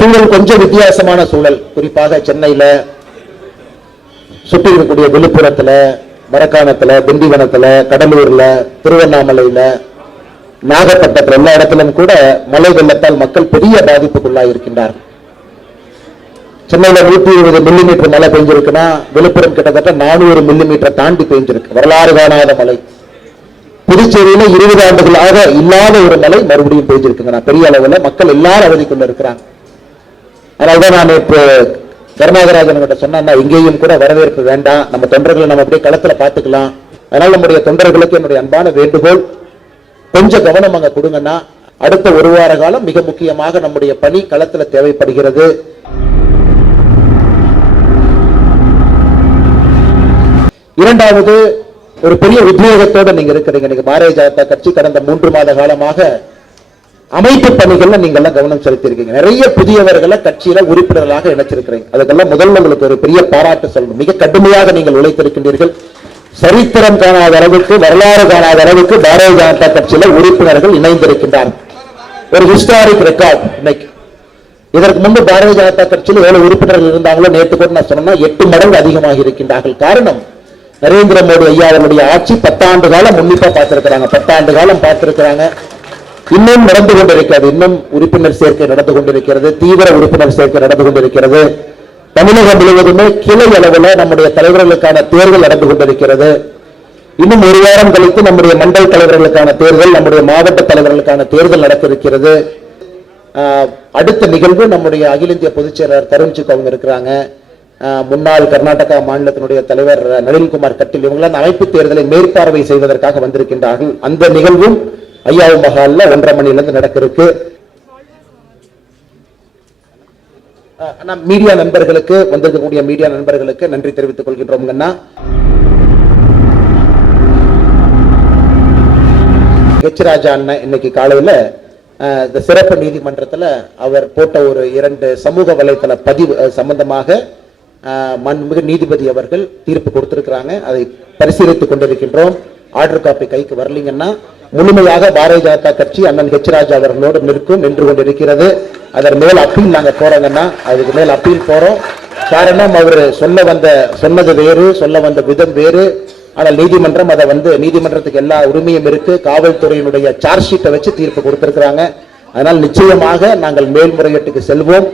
சூழல் கொஞ்சம் வித்தியாசமான சூழல். குறிப்பாக சென்னையில சுற்றி இருக்கக்கூடிய விழுப்புரத்துல, மரக்காணத்துல, திண்டிவனத்துல, கடலூர்ல, திருவண்ணாமலையில, நாகப்பட்டினத்தில் எல்லா இடத்திலும் கூட மழை வெள்ளத்தால் மக்கள் பெரிய பாதிப்புக்குள்ளாக இருக்கின்றார்கள். சென்னையில 120 மில்லிமீட்டர் மழை பெஞ்சிருக்குன்னா விழுப்புரம் கிட்டத்தட்ட 400 மில்லிமீட்டர் தாண்டி பெஞ்சிருக்கு. வரலாறு காணாத மழை. புதுச்சேரியில 20 ஆண்டுகளாக இல்லாத ஒரு மழை மறுபடியும் பெய்திருக்குங்க. பெரிய அளவுல மக்கள் எல்லாரும் அவதிக்குள்ள இருக்கிறாங்க. அதனால்தான் நான் இப்போ கருணாகராஜன் கிட்ட சொன்னா, இங்கேயும் கூட வரவேற்பு வேண்டாம், நம்ம தொண்டர்களை நம்ம அப்படியே களத்துல பாத்துக்கலாம். அதனால நம்முடைய தொண்டர்களுக்கு என்னுடைய அன்பான வேண்டுகோள், கொஞ்சம் கவனம் அங்க கொடுங்கன்னா அடுத்த ஒரு வார காலம் மிக முக்கியமாக நம்முடைய பணி களத்துல தேவைப்படுகிறது. இரண்டாவது, ஒரு பெரிய உத்வேகத்தோடு நீங்க இருக்கிறீங்க. நீங்க பாரதிய ஜனதா கட்சி கடந்த 3 மாத காலமாக அமைப்பு பணிகள்ல நீங்க எல்லாம் கவனம் செலுத்திருக்கீங்க. நிறைய புதியவர்களை கட்சியில உறுப்பினர்களாக இணைச்சிருக்கிறீங்க. அதுக்கெல்லாம் முதல்ல உங்களுக்கு ஒரு பெரிய பாராட்டு சொல்லணும். மிக கடுமையாக நீங்கள் உழைத்திருக்கின்றீர்கள். சரித்திரம் காணாத அளவுக்கு, வரலாறு காணாத அளவுக்கு பாரதிய ஜனதா கட்சியில உறுப்பினர்கள் இணைந்திருக்கின்றார்கள். ஒரு ஹிஸ்டாரிக் ரெக்கார்ட் இன்னைக்கு. இதற்கு முன்பு பாரதிய ஜனதா கட்சியில் எவ்வளவு உறுப்பினர்கள் இருந்தாங்களோ நேற்று கூட நான் சொன்னா 8 மடங்கு அதிகமாக இருக்கின்றார்கள். காரணம், நரேந்திர மோடி ஐயா அவருடைய ஆட்சி 10 ஆண்டு காலம் உன்னிப்பா பார்த்திருக்கிறாங்க. 10 ஆண்டு காலம் பார்த்திருக்கிறாங்க. இன்னும் நடந்து கொண்டிருக்கிறது. இன்னும் உறுப்பினர் சேர்க்கை நடந்து கொண்டிருக்கிறது. தீவிர உறுப்பினர் சேர்க்கை நடந்து கொண்டிருக்கிறது. தமிழகம் முழுவதுமே கிளை அளவில் நம்முடைய தலைவர்களுக்கான தேர்தல் நடந்து கொண்டிருக்கிறது. இன்னும் ஒரு வாரம் கழித்து நம்முடைய மண்டல தலைவர்களுக்கான தேர்தல், நம்முடைய மாவட்ட தலைவர்களுக்கான தேர்தல் நடக்க இருக்கிறது. அடுத்த நிகழ்வு நம்முடைய அகில இந்திய பொதுச் செயலாளர் தருண்சுக் அவங்க இருக்கிறாங்க. முன்னாள் கர்நாடகா மாநிலத்தினுடைய தலைவர் நளின்குமார் கட்டில், இவங்களாம் அமைப்பு தேர்தலை மேற்பார்வை செய்வதற்காக வந்திருக்கின்றார்கள். அந்த நிகழ்வும் ஐயாவு மகால்ல 1:30 மணியிலிருந்து நடக்க இருக்கு. மீடியா நண்பர்களுக்கு, வந்திருக்கக்கூடிய மீடியா நண்பர்களுக்கு நன்றி தெரிவித்துக் கொள்கின்றோம். ஹெச் ராஜா அண்ணன் இன்னைக்கு காலையில இந்த சிறப்பு நீதிமன்றத்தில் அவர் போட்ட ஒரு 2 சமூக வலைதள பதிவு சம்பந்தமாக மாண்புமிகு நீதிபதி அவர்கள் தீர்ப்பு கொடுத்திருக்கிறாங்க. அதை பரிசீலித்துக் கொண்டிருக்கின்றோம். ஆர்டர் காப்பி கைக்கு வரலீங்கன்னா முழுமையாக பாரதிய ஜனதா கட்சி அண்ணன் ஹெச் ராஜா அவர்களோடு நின்று கொண்டிருக்கிறது. அதன் மேல் அப்பீல் நாங்க போறோங்கன்னா அதுக்கு மேல் அப்பீல் போறோம். காரணம், அவர் சொன்னது வேறு, சொல்ல வந்த விதம் வேறு. ஆனால் நீதிமன்றம் அதை நீதிமன்றத்துக்கு எல்லா உரிமையும் இருக்கு. காவல்துறையினுடைய சார்ஜ் ஷீட்டை வச்சு தீர்ப்பு கொடுத்திருக்கிறாங்க. அதனால் நிச்சயமாக நாங்கள் மேல்முறையீட்டுக்கு செல்வோம்.